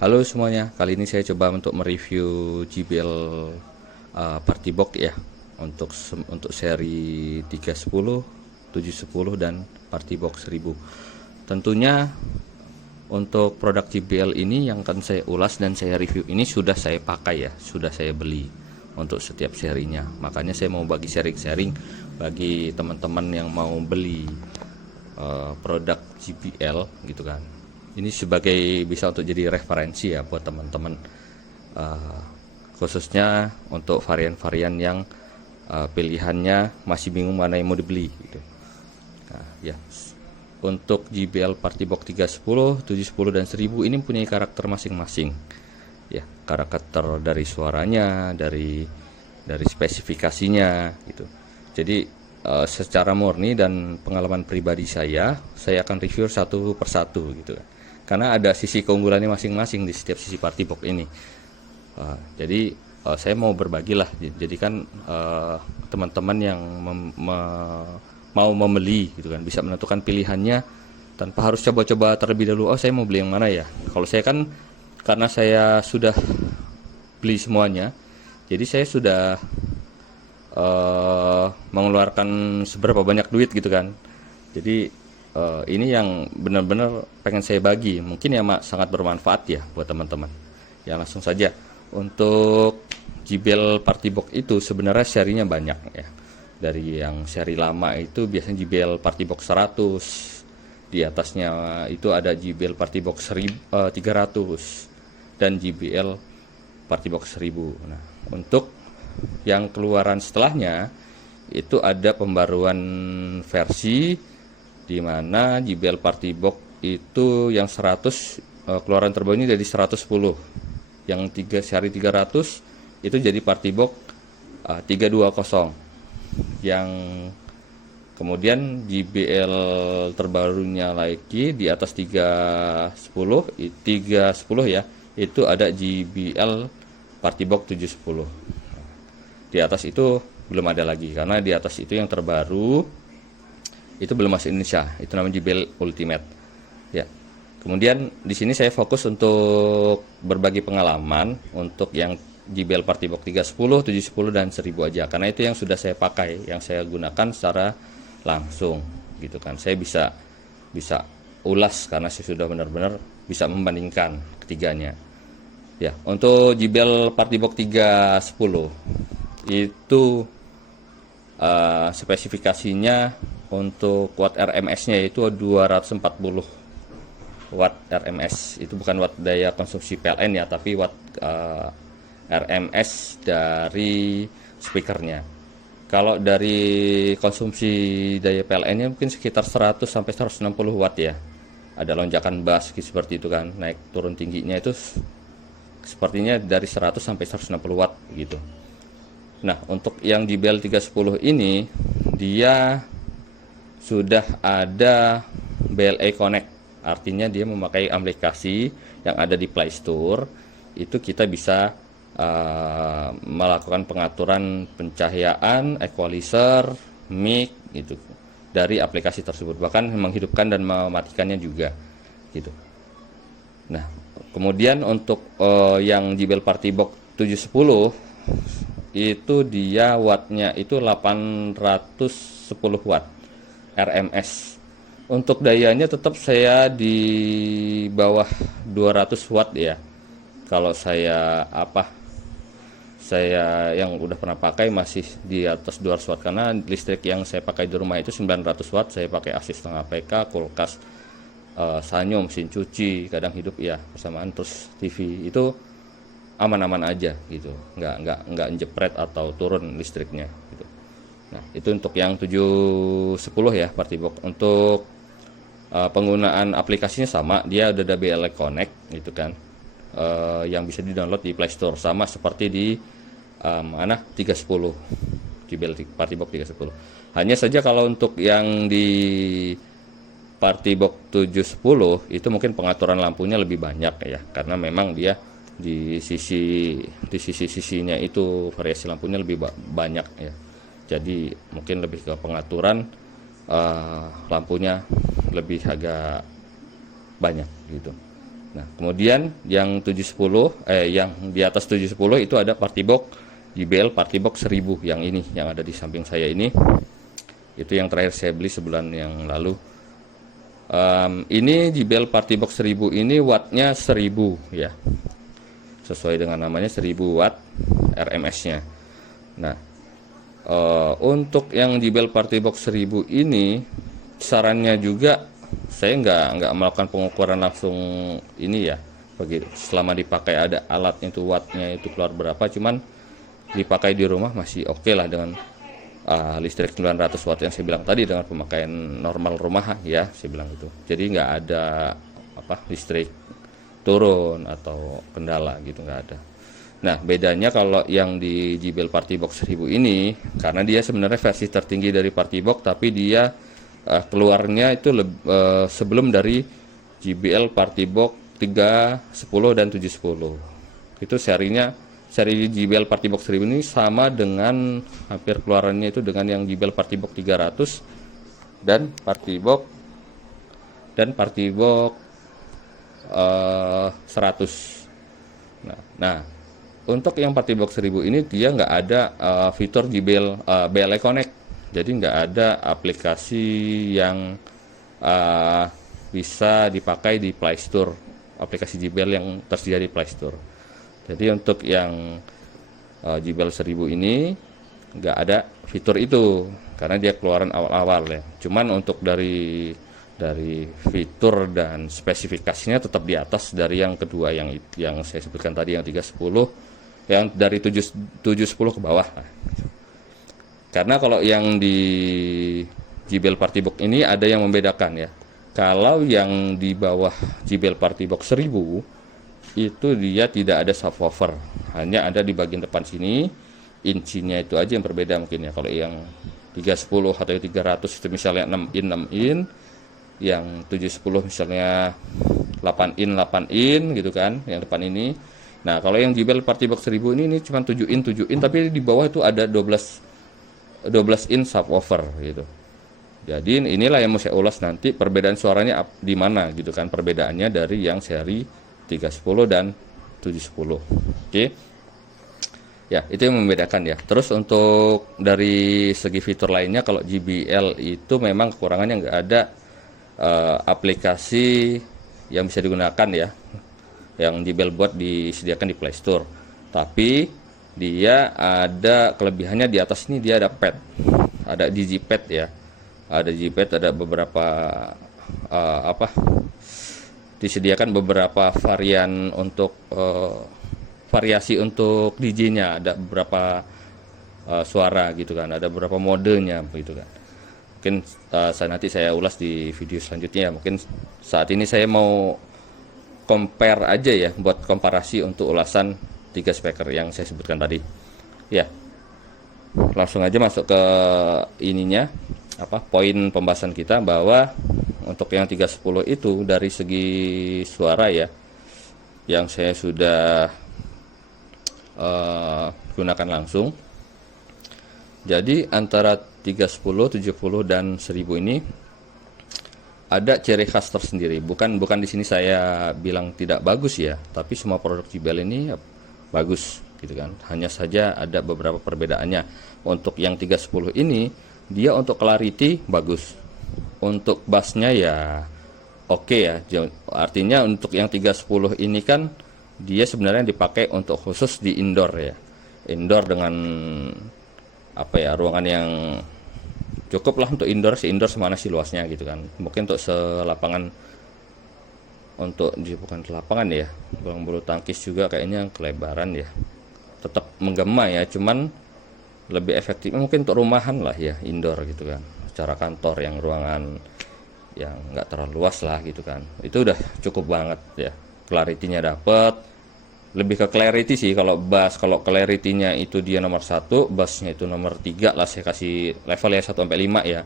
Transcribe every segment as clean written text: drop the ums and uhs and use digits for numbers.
Halo semuanya, kali ini saya coba untuk mereview JBL Party Box ya untuk seri 310, 710 dan Party Box 1000. Tentunya untuk produk JBL ini yang akan saya ulas dan saya review ini sudah saya pakai ya, sudah saya beli untuk setiap serinya. Makanya saya mau bagi sharing-sharing bagi teman-teman yang mau beli produk JBL gitu kan. Ini sebagai bisa untuk jadi referensi ya buat teman-teman, uh, khususnya untuk varian-varian yang pilihannya masih bingung mana yang mau dibeli gitu. Nah, ya. Untuk JBL Party Box 310, 710 dan 1000 ini punya karakter masing-masing. Ya, karakter dari suaranya, dari spesifikasinya gitu. Jadi secara murni dan pengalaman pribadi saya akan review satu persatu gitu. Karena ada sisi keunggulannya masing-masing di setiap sisi party box ini. Jadi saya mau berbagi lah. Jadi kan teman-teman yang mau membeli gitu kan bisa menentukan pilihannya tanpa harus coba-coba terlebih dahulu. Oh, saya mau beli yang mana ya? Kalau saya kan karena saya sudah beli semuanya, jadi saya sudah mengeluarkan seberapa banyak duit gitu kan. Jadi ini yang benar-benar pengen saya bagi. Mungkin ya mak sangat bermanfaat ya buat teman-teman. Ya langsung saja. Untuk JBL Party Box itu sebenarnya serinya banyak ya. Dari yang seri lama itu biasanya JBL Party Box 100. Di atasnya itu ada JBL Party Box 300 dan JBL Party Box 1000. Nah, untuk yang keluaran setelahnya itu ada pembaruan versi di mana JBL Party Box itu yang 100 keluaran terbarunya jadi 110. Yang seri 300 itu jadi Party Box 320. Yang kemudian JBL terbarunya lagi di atas 310 ya, itu ada JBL Party Box 710. Di atas itu belum ada lagi karena di atas itu yang terbaru itu belum masuk Indonesia. Itu namanya JBL Ultimate. Ya. Kemudian di sini saya fokus untuk berbagi pengalaman untuk yang JBL Party Box 310, 710 dan 1000 aja. Karena itu yang sudah saya pakai, yang saya gunakan secara langsung gitu kan. Saya bisa ulas karena saya sudah benar-benar bisa membandingkan ketiganya. Ya, untuk JBL Party Box 310 itu spesifikasinya untuk watt RMS-nya itu 240 watt RMS. Itu bukan watt daya konsumsi PLN ya, tapi watt RMS dari speakernya. Kalau dari konsumsi daya PLN-nya mungkin sekitar 100 sampai 160 watt ya. Ada lonjakan bass seperti itu kan, naik turun tingginya itu sepertinya dari 100 sampai 160 watt gitu. Nah, untuk yang JBL 310 ini dia sudah ada BLE Connect. Artinya dia memakai aplikasi yang ada di Play Store. Itu kita bisa melakukan pengaturan pencahayaan, equalizer, mic gitu dari aplikasi tersebut. Bahkan menghidupkan dan mematikannya juga gitu. Nah, kemudian untuk yang JBL Party Box 710 itu dia wattnya itu 810 watt RMS. Untuk dayanya tetap saya di bawah 200 watt ya. Kalau saya yang udah pernah pakai masih di atas 200 watt karena listrik yang saya pakai di rumah itu 900 watt. Saya pakai AC setengah PK, kulkas, sanyo, mesin cuci, kadang hidup ya bersamaan, terus TV itu aman-aman aja gitu, nggak jepret atau turun listriknya gitu. Nah, itu untuk yang 710 ya Party Box. Untuk penggunaan aplikasinya sama, dia udah ada BLE Connect gitu kan, yang bisa di-download di Play Store sama seperti di 310 JBL Party Box 310. Hanya saja kalau untuk yang di Party Box 710 itu mungkin pengaturan lampunya lebih banyak ya, karena memang dia di sisi-sisinya itu variasi lampunya lebih banyak ya. Jadi mungkin lebih ke pengaturan lampunya lebih agak banyak gitu. Nah, kemudian yang 710 yang di atas 710 itu ada Party Box JBL Party Box 1000 yang ini yang ada di samping saya ini. Itu yang terakhir saya beli sebulan yang lalu. Ini JBL Party Box 1000 ini wattnya 1000 ya. Sesuai dengan namanya 1000 watt RMS-nya. Nah, untuk yang JBL Party Box 1000 ini sarannya juga saya nggak melakukan pengukuran langsung ini ya. Selama dipakai ada alat itu wattnya itu keluar berapa, cuman dipakai di rumah masih oke lah dengan listrik 900 watt yang saya bilang tadi dengan pemakaian normal rumah ya, saya bilang itu. Jadi nggak ada listrik turun atau kendala gitu, nggak ada. Nah, bedanya kalau yang di JBL Party Box 1000 ini, karena dia sebenarnya versi tertinggi dari Party Box, tapi dia keluarnya itu sebelum dari JBL Party Box 310 dan 710. Itu seri JBL Party Box 1000 ini sama dengan hampir keluarannya itu dengan yang JBL Party Box 300 dan Party Box 100. Nah, untuk yang Party Box 1000 ini dia nggak ada fitur JBL BLE Connect, jadi nggak ada aplikasi yang bisa dipakai di Play Store, aplikasi JBL yang tersedia di Play Store. Jadi untuk yang JBL 1000 ini nggak ada fitur itu karena dia keluaran awal-awal ya. Cuman untuk dari fitur dan spesifikasinya tetap di atas dari yang kedua yang saya sebutkan tadi yang 310, yang dari 710 ke bawah. Karena kalau yang di JBL Party Box ini ada yang membedakan ya. Kalau yang di bawah JBL Party Box 1000 itu dia tidak ada subwoofer, hanya ada di bagian depan sini, inchinya itu aja yang berbeda mungkin ya. Kalau yang 310 atau 300 itu misalnya 6 in, yang 710 misalnya 8 in gitu kan, yang depan ini. Nah, kalau yang JBL Party Box 1000 ini cuma 7 in, tapi di bawah itu ada 12 in subwoofer gitu. Jadi inilah yang mau saya ulas nanti perbedaan suaranya di mana gitu kan, perbedaannya dari yang seri 310 dan 710. Oke. Ya, itu yang membedakan ya. Terus untuk dari segi fitur lainnya, kalau JBL itu memang kekurangannya nggak ada aplikasi yang bisa digunakan ya, yang JBL buat disediakan di Play Store. Tapi dia ada kelebihannya, di atas ini dia ada pad, ada digipad ya, ada digipad, ada beberapa disediakan beberapa varian untuk variasi untuk DJ-nya, ada beberapa suara gitu kan, ada beberapa modenya gitu kan. Mungkin nanti saya ulas di video selanjutnya ya. Mungkin saat ini saya mau compare aja ya, buat komparasi untuk ulasan 3 speaker yang saya sebutkan tadi ya. Langsung aja masuk ke ininya, poin pembahasan kita, bahwa untuk yang 310 itu dari segi suara ya, yang saya sudah gunakan langsung. Jadi antara 310, 70 dan 1000 ini ada ciri khas tersendiri. Bukan di sini saya bilang tidak bagus ya, tapi semua produk JBL ini bagus gitu kan. Hanya saja ada beberapa perbedaannya. Untuk yang 310 ini dia untuk clarity bagus. Untuk bassnya ya oke ya. Artinya untuk yang 310 ini kan dia sebenarnya dipakai untuk khusus di indoor ya. Indoor dengan ruangan yang cukup lah untuk indoor, semana sih luasnya gitu kan. Mungkin untuk selapangan, bukan lapangan ya, ruang bulu tangkis juga kayaknya kelebaran ya, tetap menggema ya, cuman lebih efektif mungkin untuk rumahan lah ya, indoor gitu kan, secara kantor yang ruangan yang nggak terlalu luas lah gitu kan, itu udah cukup banget ya, clarity-nya dapet. Lebih ke clarity sih kalau bass. Kalau clarity-nya itu dia nomor 1, bassnya itu nomor 3 lah, saya kasih level ya 1 sampai 5 ya.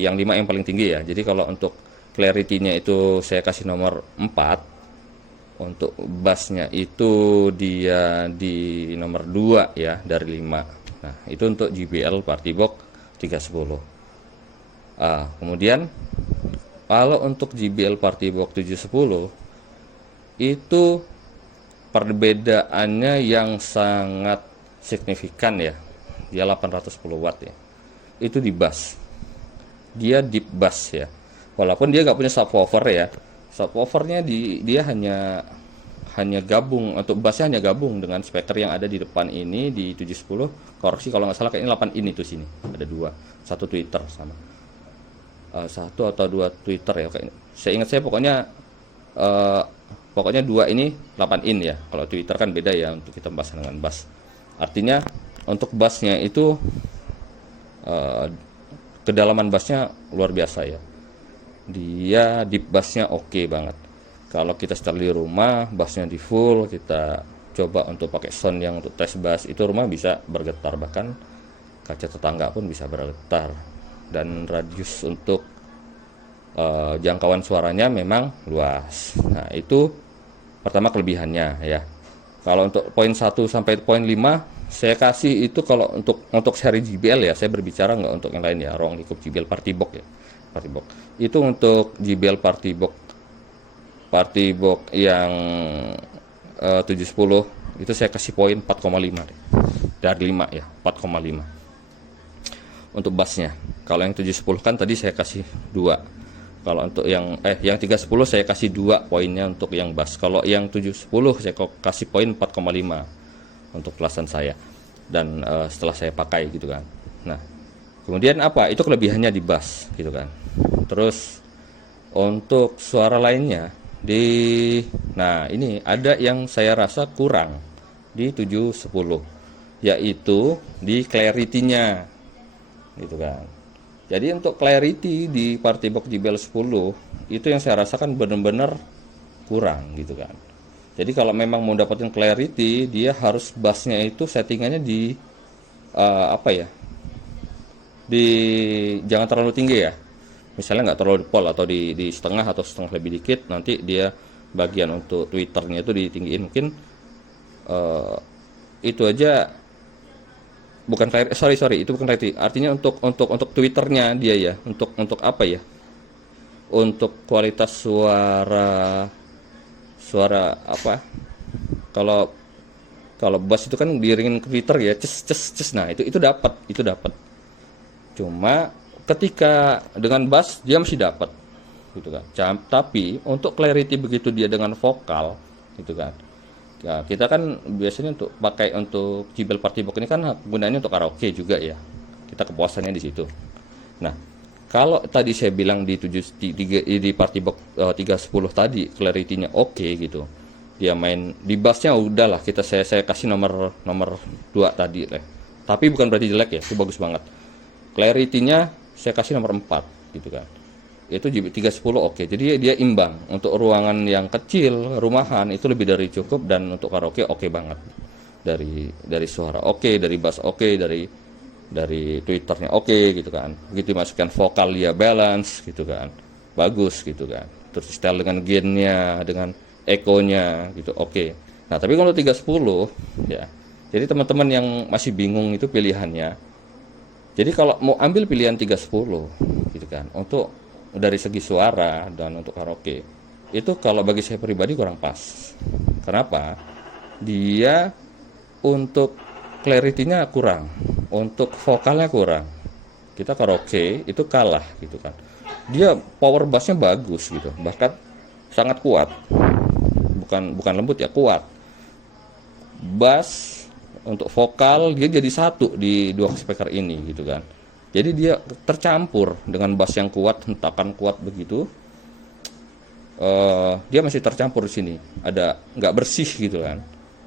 Yang 5 yang paling tinggi ya. Jadi kalau untuk clarity-nya itu saya kasih nomor 4. Untuk bassnya itu dia di nomor 2 ya dari 5. Nah, itu untuk JBL Party Box 310. Kemudian Kalau untuk JBL Party Box 710 itu perbedaannya yang sangat signifikan ya. Dia 810 watt ya. Itu di bass. Dia deep bass ya. Walaupun dia nggak punya subwoofer ya. Subwoofernya dia hanya gabung untuk bassnya, hanya gabung dengan speaker yang ada di depan ini di 710. Koreksi kalau nggak salah kayaknya 8 in itu sini. Ada dua. Satu tweeter sama. Satu atau dua tweeter ya kayaknya. Saya ingat saya pokoknya dua ini 8 in ya. Kalau tweeter kan beda ya untuk kita bahas dengan bass. Artinya untuk bassnya itu eh, kedalaman bassnya luar biasa ya. Dia deep bassnya oke banget. Kalau kita setel di rumah, bassnya di full, kita coba untuk pakai sound yang untuk tes bass, itu rumah bisa bergetar, bahkan kaca tetangga pun bisa bergetar. Dan radius untuk jangkauan suaranya memang luas. Nah, itu pertama kelebihannya ya. Kalau untuk poin 1 sampai poin 5 saya kasih itu kalau untuk seri JBL ya, saya berbicara nggak untuk yang lain ya, ruang lingkup JBL Party Box ya. Party Box. Itu untuk JBL Party Box yang 710 itu saya kasih poin 4,5 deh. Dari 5 ya, 4,5. Untuk bassnya. Kalau yang 710 kan tadi saya kasih 2. Kalau untuk yang 310 saya kasih 2 poinnya untuk yang bass. Kalau yang 710 saya kasih poin 4,5 untuk kelasan saya. Dan setelah saya pakai gitu kan. Nah, kemudian apa? Itu kelebihannya di bass gitu kan. Terus untuk suara lainnya nah ini ada yang saya rasa kurang di 710, yaitu di clarity-nya gitu kan. Jadi untuk clarity di Party Box JBL 10 itu yang saya rasakan benar-benar kurang gitu kan. Jadi kalau memang mau dapetin clarity, dia harus bassnya itu settingannya di apa ya? Di jangan terlalu tinggi ya. Misalnya nggak terlalu di pol atau di setengah atau setengah lebih dikit, nanti dia bagian untuk twitternya itu ditinggiin mungkin itu aja. Bukan sorry itu bukan clarity, artinya untuk twitternya dia ya, untuk apa ya, untuk kualitas suara apa, kalau kalau bass itu kan diiringin ke twitter ya, ces ces ces, nah itu dapat. Cuma ketika dengan bass dia masih dapat gitu kan. Tapi untuk clarity begitu dia dengan vokal gitu kan. Ya, kita kan biasanya untuk pakai untuk JBL Party Box ini kan gunanya untuk karaoke juga ya. Kita kepuasannya di situ. Nah, kalau tadi saya bilang di di Party Box 310 tadi clarity-nya oke gitu. Dia main di bassnya udahlah, saya kasih nomor 2 tadi lah. Tapi bukan berarti jelek ya, itu bagus banget. Clarity-nya saya kasih nomor 4 gitu kan. Itu JB310 oke. Jadi dia imbang. Untuk ruangan yang kecil, rumahan itu lebih dari cukup, dan untuk karaoke oke banget. Dari suara oke, dari bass oke, dari twitternya oke gitu kan. Begitu dimasukkan vokal dia balance gitu kan. Bagus gitu kan. Terus setel dengan gain-nya, dengan echo-nya gitu oke. Nah, tapi kalau 310 ya. Jadi teman-teman yang masih bingung itu pilihannya. Jadi kalau mau ambil pilihan 310 gitu kan, untuk dari segi suara dan untuk karaoke, itu kalau bagi saya pribadi kurang pas. Kenapa? Dia untuk clarity-nya kurang, untuk vokalnya kurang. Kita karaoke itu kalah gitu kan. Dia power bass-nya bagus gitu, bahkan sangat kuat. Bukan lembut ya, kuat. Bass untuk vokal dia jadi satu di dua speaker ini gitu kan. Jadi dia tercampur dengan bass yang kuat, hentakan kuat begitu. Dia masih tercampur di sini. Ada nggak bersih gitu kan.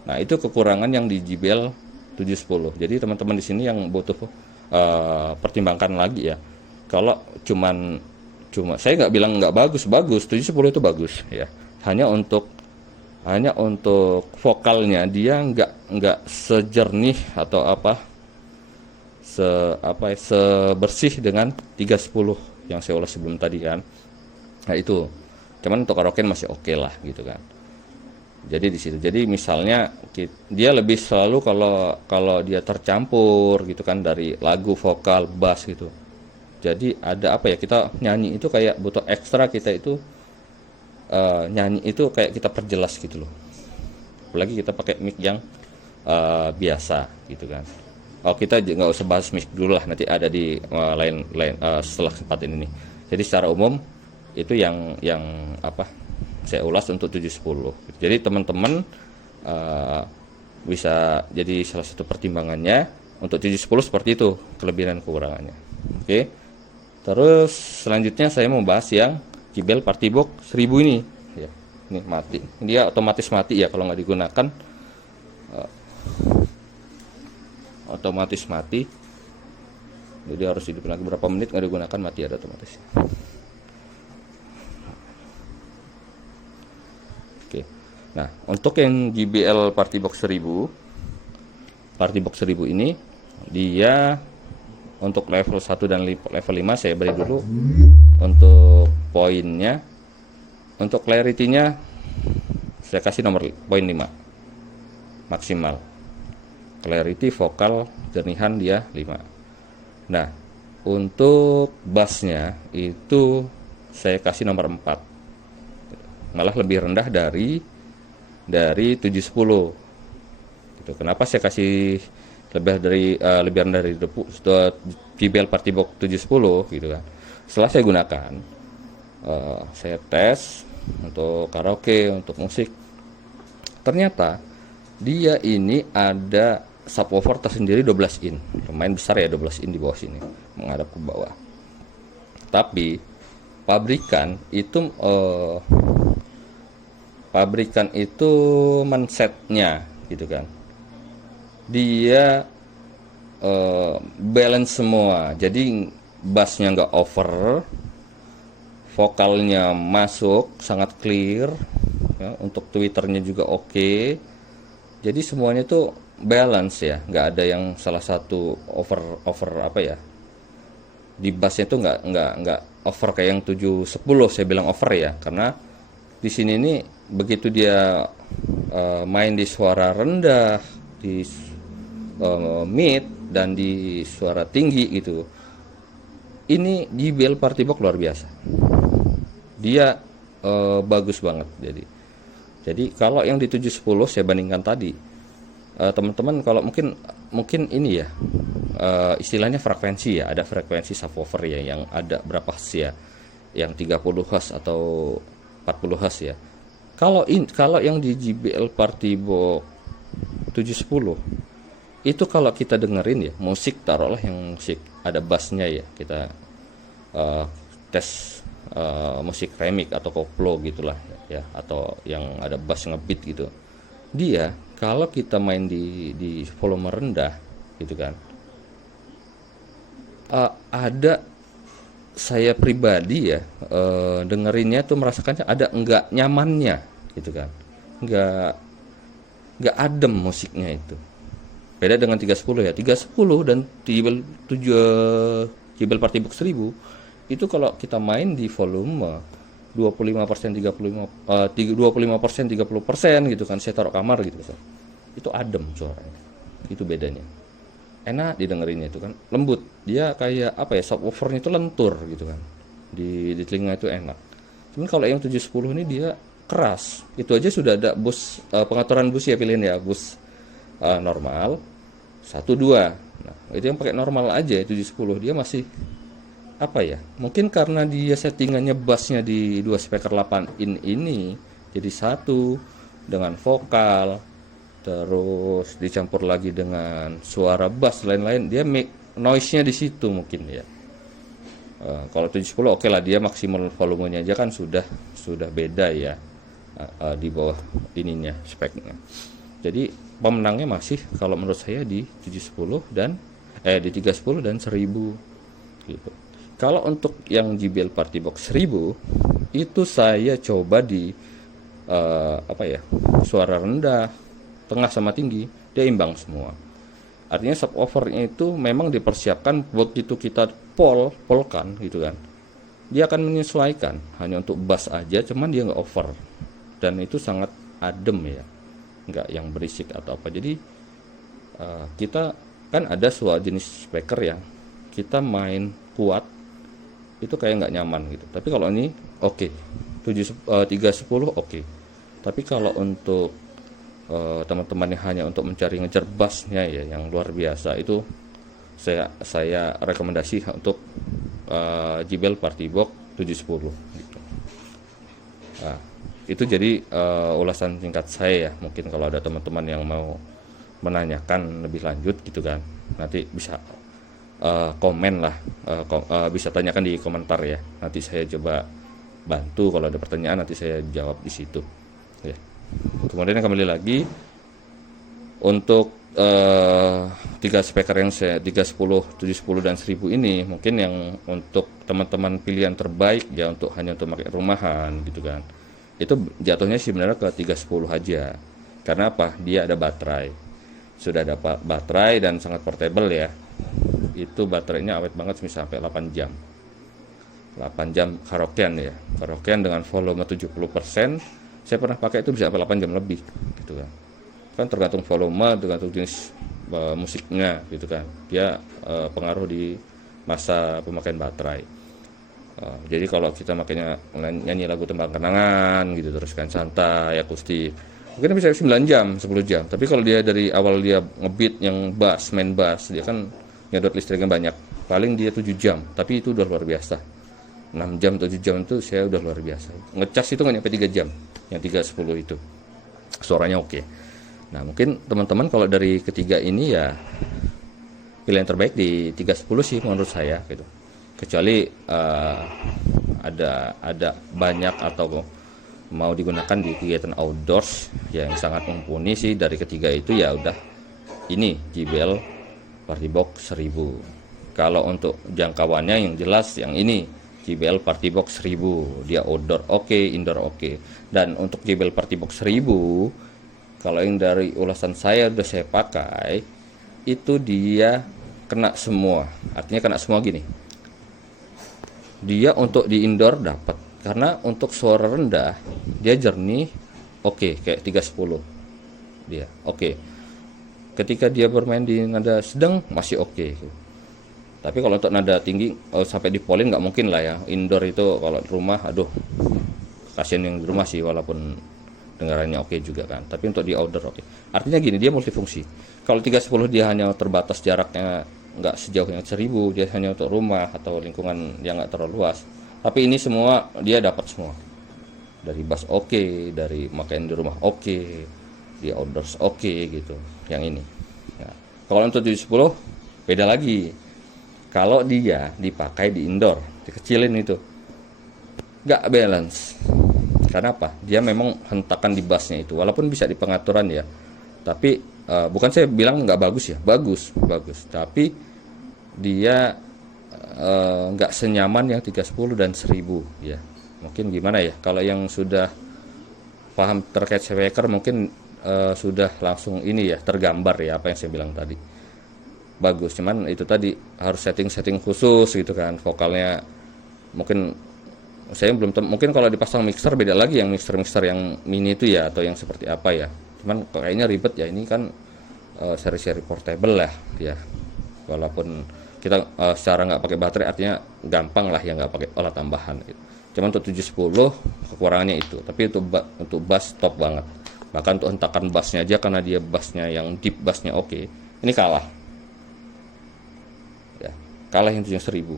Nah, itu kekurangan yang di JBL 710. Jadi teman-teman di sini yang butuh pertimbangkan lagi ya. Kalau cuma saya nggak bilang nggak bagus, 710 itu bagus ya. Hanya untuk vokalnya dia nggak sejernih atau sebersih dengan 310 yang saya ulas sebelum tadi kan. Nah itu, cuman untuk karaoke masih oke lah gitu kan. Jadi di situ. Jadi misalnya dia lebih selalu kalau dia tercampur gitu kan dari lagu, vokal, bass gitu. Jadi ada apa ya, kita nyanyi itu kayak butuh ekstra, kita itu nyanyi itu kayak kita perjelas gitu loh. Apalagi kita pakai mic yang biasa gitu kan. Oh, kita nggak usah bahas mic dulu lah, nanti ada di lain setelah kesempatan ini. Jadi secara umum itu yang apa saya ulas untuk 710. Jadi teman-teman bisa jadi salah satu pertimbangannya untuk 710 seperti itu kelebihan kekurangannya. Oke. Terus selanjutnya saya mau bahas yang JBL Partybox 1000 ini. Ya, ini mati. Dia otomatis mati ya kalau nggak digunakan. Otomatis mati. Jadi harus hidupin lagi berapa menit nggak digunakan, mati ada otomatis. Oke. Nah, untuk yang JBL Partybox 1000, Partybox 1000 ini dia untuk level 1 dan level 5 saya beri dulu. Untuk poinnya, untuk clarity-nya saya kasih poin 5 maksimal. Clarity, vokal, jernihan dia 5. Nah, untuk bassnya itu saya kasih nomor 4. Malah lebih rendah dari 710. Gitu. Kenapa saya kasih lebih rendah dari JBL Partybox 710 gitu kan. Setelah saya gunakan, saya tes untuk karaoke, untuk musik. Ternyata dia ini ada subwoofer tersendiri 12 in. Lumayan besar ya, 12 in di bawah sini, menghadap ke bawah. Tapi pabrikan itu mindsetnya gitu kan. Dia balance semua, jadi bassnya nggak over, vokalnya masuk sangat clear ya, untuk twitternya juga oke. Jadi semuanya tuh balance ya, nggak ada yang salah satu over apa ya, di bassnya tuh nggak over kayak yang 710. Saya bilang over ya karena di sini nih begitu dia main di suara rendah, di mid dan di suara tinggi gitu, ini JBL Partybox luar biasa, dia bagus banget. Jadi kalau yang di 710 saya bandingkan tadi, teman-teman kalau mungkin ini ya, istilahnya frekuensi ya, ada frekuensi subwoofer ya yang ada berapa Hz ya, yang 30 Hz atau 40 Hz ya. Kalau yang di JBL Partybox 710 itu kalau kita dengerin ya musik, taruhlah yang musik ada bassnya ya, kita tes musik remix atau koplo gitulah ya, atau yang ada bass ngebeat gitu, dia kalau kita main di volume rendah gitu kan, ada, saya pribadi ya dengerinnya tuh merasakannya ada enggak nyamannya gitu kan, enggak adem musiknya itu. Beda dengan 310 ya, 310 dan JBL Partybox 1000 itu kalau kita main di volume 25%, 25%, 30% gitu kan, saya taruh kamar gitu kan, itu adem suaranya, itu bedanya. Enak didengerinnya itu kan, lembut, dia kayak apa ya, subwoofernya itu lentur gitu kan, di telinga itu enak. Cuman kalau yang 710 ini dia keras, itu aja sudah ada bus pengaturan bus ya, pilihan ya, bus normal 1 2. Nah, itu yang pakai normal aja 710 dia masih apa ya? Mungkin karena dia settingannya bassnya di 2 speaker 8 in ini jadi satu dengan vokal, terus dicampur lagi dengan suara bass lain-lain, dia make noise-nya di situ mungkin ya. Kalau 710 oke lah, dia maksimal volumenya aja kan sudah beda ya, di bawah ininya speknya. Jadi pemenangnya masih kalau menurut saya di 710 dan di 310 dan 1000 gitu. Kalau untuk yang JBL Partybox 1000 itu saya coba di apa ya, suara rendah, tengah sama tinggi, dia imbang semua. Artinya subwoofernya itu memang dipersiapkan begitu kita polkan gitu kan, dia akan menyesuaikan hanya untuk bass aja, cuman dia nggak over dan itu sangat adem ya, nggak yang berisik atau apa. Jadi kita kan ada suatu jenis speaker yang kita main kuat itu kayak nggak nyaman gitu. Tapi kalau ini oke, 310 oke. Tapi kalau untuk teman-teman yang hanya untuk mencari ngejar bassnya ya yang luar biasa, itu saya rekomendasi untuk JBL Party Box 710 gitu. Nah, itu jadi ulasan singkat saya ya. Mungkin kalau ada teman-teman yang mau menanyakan lebih lanjut gitu kan, nanti bisa komen lah, bisa tanyakan di komentar ya. Nanti saya coba bantu, kalau ada pertanyaan nanti saya jawab di situ ya. Kemudian kembali lagi untuk tiga speaker yang saya 310, 710 dan 1000 ini, mungkin yang untuk teman-teman pilihan terbaik ya, untuk hanya untuk pakai rumahan gitu kan, itu jatuhnya sih sebenarnya ke 310 aja. Karena apa? Dia ada baterai, sudah ada baterai dan sangat portable ya. Itu baterainya awet banget, bisa sampai 8 jam 8 jam karaokean ya, karaokean dengan volume 70%. Saya pernah pakai itu bisa sampai 8 jam lebih gitu kan tergantung volume, tergantung jenis musiknya gitu kan, dia pengaruh di masa pemakaian baterai. Jadi kalau kita makanya nyanyi lagu tembang kenangan gitu terus kan, santai akustik, mungkin bisa 9 jam 10 jam. Tapi kalau dia dari awal dia ngebeat yang bass, main bass, dia kan nyedot listriknya banyak, paling dia 7 jam, tapi itu udah luar biasa. 6 jam 7 jam itu saya udah luar biasa. Ngecas itu nggak nyampe 3 jam yang 310 itu, suaranya oke. Nah mungkin teman-teman kalau dari ketiga ini ya pilihan terbaik di 310 sih menurut saya gitu. Kecuali ada banyak atau mau digunakan di kegiatan outdoors yang sangat mumpuni sih, dari ketiga itu ya udah ini JBL Party Box 1000. Kalau untuk jangkauannya yang jelas yang ini JBL Party Box 1000, dia outdoor oke, indoor oke. Dan untuk JBL Party Box 1000, kalau yang dari ulasan saya udah saya pakai, itu dia kena semua. Artinya kena semua gini, dia untuk di indoor dapat, karena untuk suara rendah dia jernih oke, kayak 310 dia oke. Ketika dia bermain di nada sedang masih oke. Tapi kalau untuk nada tinggi sampai di polin nggak mungkin lah ya, indoor itu. Kalau di rumah aduh, kasihan yang di rumah sih, walaupun dengarannya oke juga kan, tapi untuk di outdoor oke. Artinya gini, dia multifungsi. Kalau 310 dia hanya terbatas jaraknya, nggak sejauh yang 1000, dia hanya untuk rumah atau lingkungan yang nggak terlalu luas. Tapi ini semua dia dapat semua, dari bass oke, dari makan di rumah oke, di outdoors oke gitu yang ini ya. Kalau untuk 710 beda lagi. Kalau dia dipakai di indoor, dikecilin itu nggak balance. Karena apa? Dia memang hentakan di bassnya itu, walaupun bisa di pengaturan ya. Tapi bukan saya bilang nggak bagus ya, bagus. Tapi dia nggak senyaman yang 310 dan 1000 ya. Mungkin gimana ya? Kalau yang sudah paham terkait speaker mungkin sudah langsung ini ya, tergambar ya apa yang saya bilang tadi. Bagus, cuman itu tadi harus setting khusus gitu kan, vokalnya mungkin saya belum mungkin kalau dipasang mixer beda lagi, yang mixer yang mini itu ya, atau yang seperti apa ya. Cuman kayaknya ribet ya, ini kan seri-seri portable lah ya, walaupun kita secara nggak pakai baterai artinya gampang lah ya, nggak pakai alat tambahan gitu. Cuman untuk 710 kekurangannya itu, tapi untuk bass top banget. Bahkan untuk hentakan bassnya aja, karena dia bassnya yang deep bassnya oke, ini kalah ya, kalah yang 710.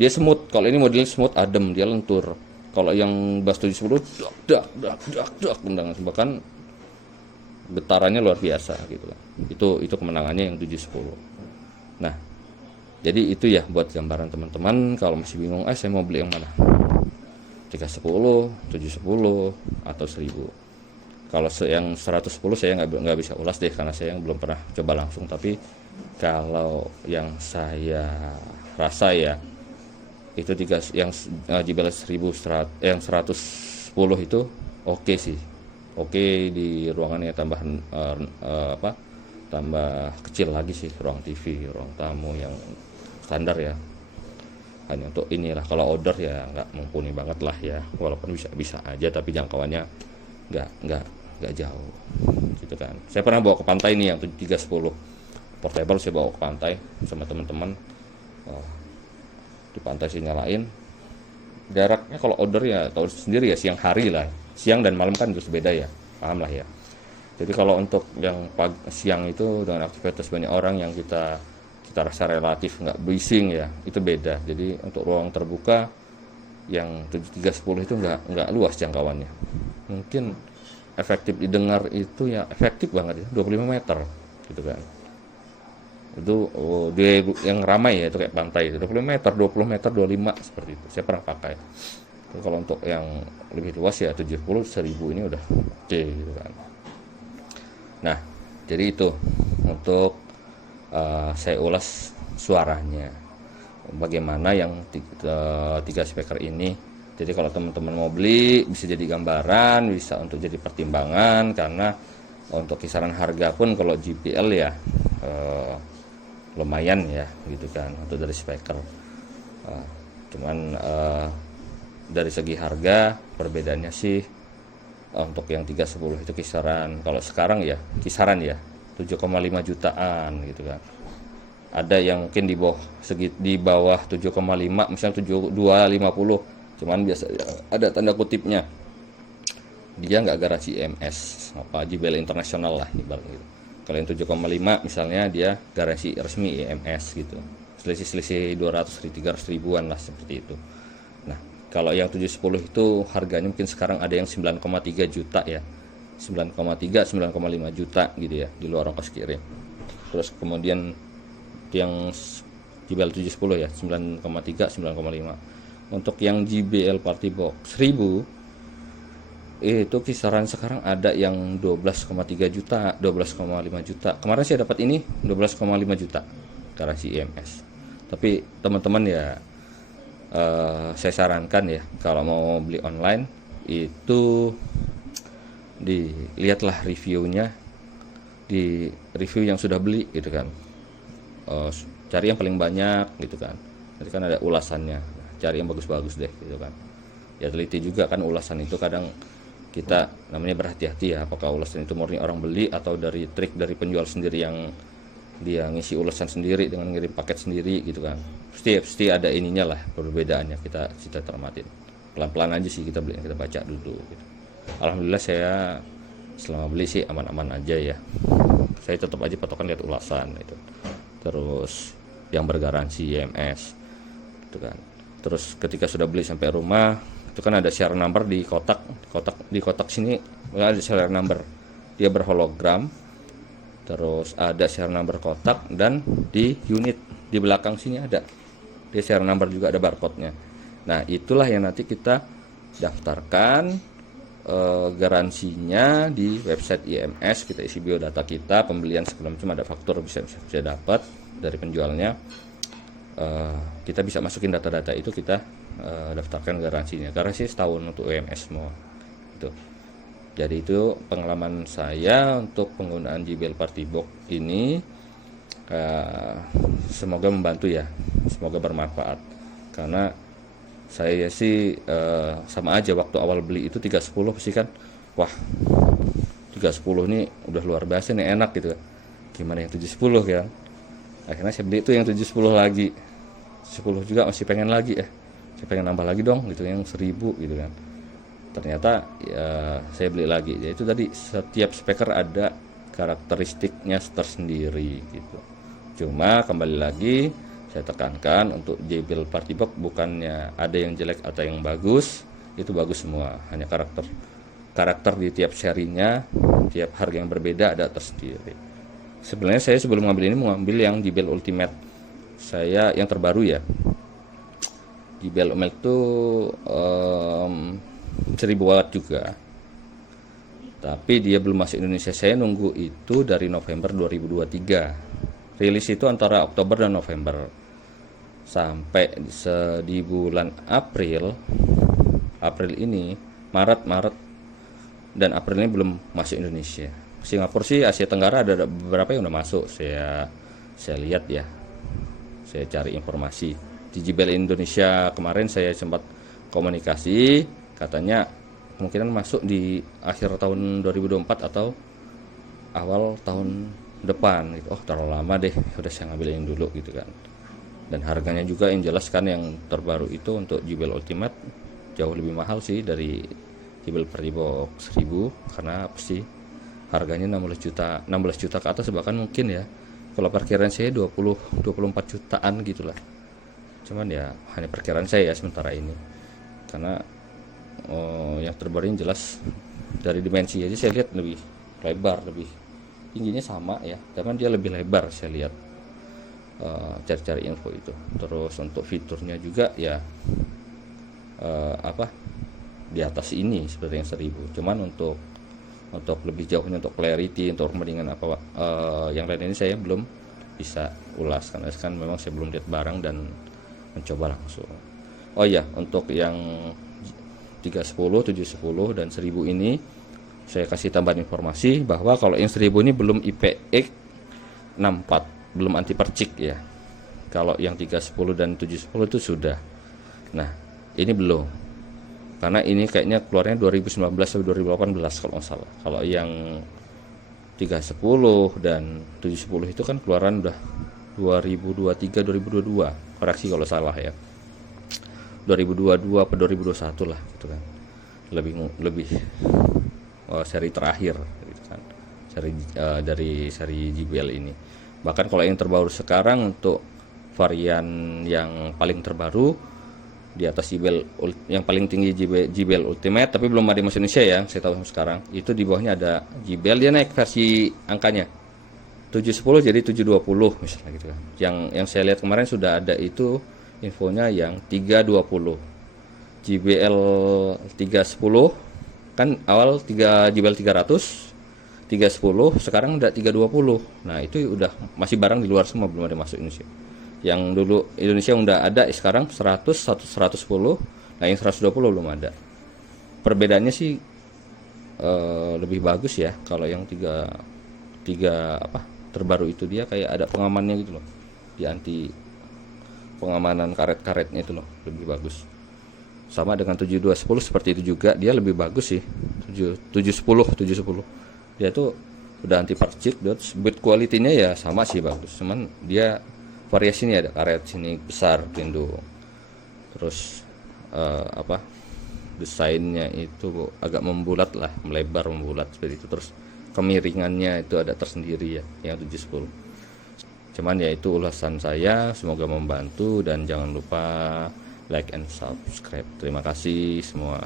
Dia smooth, kalau ini modelnya smooth, adem, dia lentur. Kalau yang bass 710 dak tendang, bahkan getarannya luar biasa gitu kan. Itu kemenangannya yang 710. Nah, jadi itu ya buat gambaran teman-teman kalau masih bingung, saya mau beli yang mana? 310, 710 atau 1000. Kalau yang 110 saya nggak bisa ulas deh, karena saya yang belum pernah coba langsung. Tapi kalau yang saya rasa ya, itu yang JBL 1000 yang 110 itu oke sih, oke. Di ruangannya tambahan tambah kecil lagi sih, ruang TV, ruang tamu yang standar ya, hanya untuk inilah. Kalau outdoor ya nggak mumpuni banget lah ya, walaupun bisa aja, tapi jangkauannya nggak jauh gitu kan. Saya pernah bawa ke pantai nih yang 310 portable, saya bawa ke pantai sama teman-teman. di pantai saya nyalain. Jaraknya kalau outdoor ya tahu sendiri ya, siang hari lah, siang dan malam kan terus beda ya, paham lah ya. Jadi kalau untuk yang siang itu dengan aktivitas banyak orang yang kita kita rasa relatif nggak bising ya, itu beda. Jadi untuk ruang terbuka yang 7310 itu nggak luas jangkauannya. Mungkin efektif didengar itu ya efektif banget ya, 25 meter gitu kan. Itu dia yang ramai ya, itu kayak pantai itu 25 meter, 20 meter, 25 seperti itu. Saya pernah pakai. Tapi kalau untuk yang lebih luas ya 70, 1000 ini udah oke gitu kan. Nah, jadi itu untuk saya ulas suaranya. Bagaimana yang tiga speaker ini. Jadi kalau teman-teman mau beli bisa jadi gambaran, bisa untuk jadi pertimbangan, karena untuk kisaran harga pun kalau JBL ya lumayan ya gitu kan untuk dari speaker. Cuman dari segi harga perbedaannya sih untuk yang 310 itu kisaran, kalau sekarang ya kisaran ya 7,5 jutaan gitu kan. Ada yang mungkin di bawah 7,5, misalnya 7250, cuman biasa ada tanda kutipnya, dia nggak garansi EMS apa JBL internasional lah ibarat gitu. Kalau yang 7,5 misalnya dia garansi resmi EMS gitu, selisih 200-300 ribuan lah seperti itu. Nah kalau yang 710 itu harganya mungkin sekarang ada yang 9,3 juta ya, 9,3 9,5 juta gitu ya di luar ongkos kirim. Terus kemudian yang JBL 710 ya 9,3 9,5. Untuk yang JBL Party Box 1000 itu kisaran sekarang ada yang 12,3 juta, 12,5 juta. Kemarin saya dapat ini 12,5 juta garansi EMS. Tapi teman-teman ya saya sarankan ya kalau mau beli online itu dilihatlah reviewnya, di review yang sudah beli gitu kan. Cari yang paling banyak gitu kan. Jadi kan ada ulasannya. Cari yang bagus-bagus deh gitu kan. Ya teliti juga kan ulasan itu, kadang kita namanya berhati-hati ya, apakah ulasan itu murni orang beli atau dari trik dari penjual sendiri yang dia ngisi ulasan sendiri dengan ngirim paket sendiri gitu kan. Pasti ada ininya lah perbedaannya, kita termatin. Pelan-pelan aja sih kita beli, kita baca dulu gitu. Alhamdulillah saya selama beli sih aman-aman aja ya. Saya tetap aja patokan lihat ulasan itu. Terus yang bergaransi EMS gitu kan. Terus ketika sudah beli sampai rumah itu kan ada serial number di kotak sini ada serial number, dia berhologram. Terus ada serial number kotak, dan di unit di belakang sini ada dia serial number juga, ada barcode-nya. Nah itulah yang nanti kita daftarkan garansinya di website IMS, kita isi biodata kita, pembelian segala macam, ada faktur bisa dapat dari penjualnya. Kita bisa masukin data-data itu, kita daftarkan garansinya. Garansi setahun untuk EMS semua itu. Jadi itu pengalaman saya untuk penggunaan JBL Party Box ini. Semoga membantu ya, semoga bermanfaat, karena saya sih sama aja waktu awal beli itu 310 pasti kan, wah 310 ini udah luar biasa nih, enak gitu. Gimana yang 710 kan? Akhirnya saya beli itu yang 710 lagi. 10 juga masih pengen lagi saya pengen nambah lagi dong gitu, yang 1000 gitu kan. Ternyata ya, saya beli lagi. Ya itu tadi, setiap speaker ada karakteristiknya tersendiri gitu. Cuma kembali lagi saya tekankan untuk JBL Party Box bukannya ada yang jelek atau yang bagus, itu bagus semua. Hanya karakter di tiap serinya, tiap harga yang berbeda ada tersendiri. Sebenarnya saya sebelum ngambil ini mau ngambil yang JBL Ultimate saya yang terbaru ya. JBL Ultimate itu 1000 watt juga, tapi dia belum masuk Indonesia. Saya nunggu itu dari November 2023. Rilis itu antara Oktober dan November. Sampai di bulan April ini, Maret dan April ini belum masuk Indonesia. Singapura sih, Asia Tenggara ada beberapa yang udah masuk. Saya lihat ya, saya cari informasi di JBL Indonesia. Kemarin saya sempat komunikasi, katanya kemungkinan masuk di akhir tahun 2024 atau awal tahun depan gitu. Oh terlalu lama deh, udah saya ngambilin dulu gitu kan. Dan harganya juga yang jelas kan, yang terbaru itu untuk JBL Ultimate jauh lebih mahal sih dari JBL Partibox 1000, karena apa sih, harganya 16 juta ke atas bahkan mungkin ya. Kalau parkiran saya 24 jutaan gitulah. Cuman ya hanya perkiraan saya ya sementara ini. Karena yang terbaru yang jelas dari dimensi aja saya lihat lebih lebar, lebih tingginya sama ya, cuman dia lebih lebar saya lihat cari-cari info itu. Terus untuk fiturnya juga ya apa, di atas ini seperti yang 1000. Cuman untuk lebih jauhnya, untuk clarity, untuk mendingan apa yang lain ini saya belum bisa ulas karena kan memang saya belum lihat barang dan mencoba langsung. Oh iya, untuk yang 310, 710 dan 1000 ini saya kasih tambahan informasi bahwa kalau yang 1000 ini belum IPX 64, belum anti percik ya. Kalau yang 310 dan 710 itu sudah. Nah, ini belum. Karena ini kayaknya keluarnya 2019 atau 2018 kalau nggak salah. Kalau yang 310 dan 710 itu kan keluaran udah 2023 2022. Koreksi kalau salah ya. 2022 atau 2021 lah gitu kan. Lebih seri terakhir gitu kan. Dari seri JBL ini. Bahkan kalau yang terbaru sekarang untuk varian yang paling terbaru di atas JBL yang paling tinggi JBL Ultimate, tapi belum ada di Indonesia ya, saya tahu sekarang. Itu di bawahnya ada JBL, dia naik versi angkanya 710 jadi 720 misalnya gitu kan. Yang saya lihat kemarin sudah ada itu infonya yang 320. JBL 310 kan awal JBL 300 310, sekarang udah 320. Nah, itu udah masih barang di luar semua, belum ada masuk Indonesia. Yang dulu Indonesia udah ada sekarang 100, 110, nah yang 120 belum ada. Perbedaannya sih lebih bagus ya. Kalau yang tiga apa terbaru itu dia kayak ada pengamannya gitu loh, di anti pengamanan karet-karetnya itu loh, lebih bagus. Sama dengan 7210 seperti itu juga, dia lebih bagus sih. 710 dia tuh udah anti percik, build quality-nya ya sama sih bagus, cuman dia variasi ini ada karet sini besar pintu, terus apa desainnya itu agak membulat lah, melebar membulat seperti itu. Terus kemiringannya itu ada tersendiri ya yang 710. Cuman ya itu ulasan saya, semoga membantu dan jangan lupa like and subscribe. Terima kasih semua.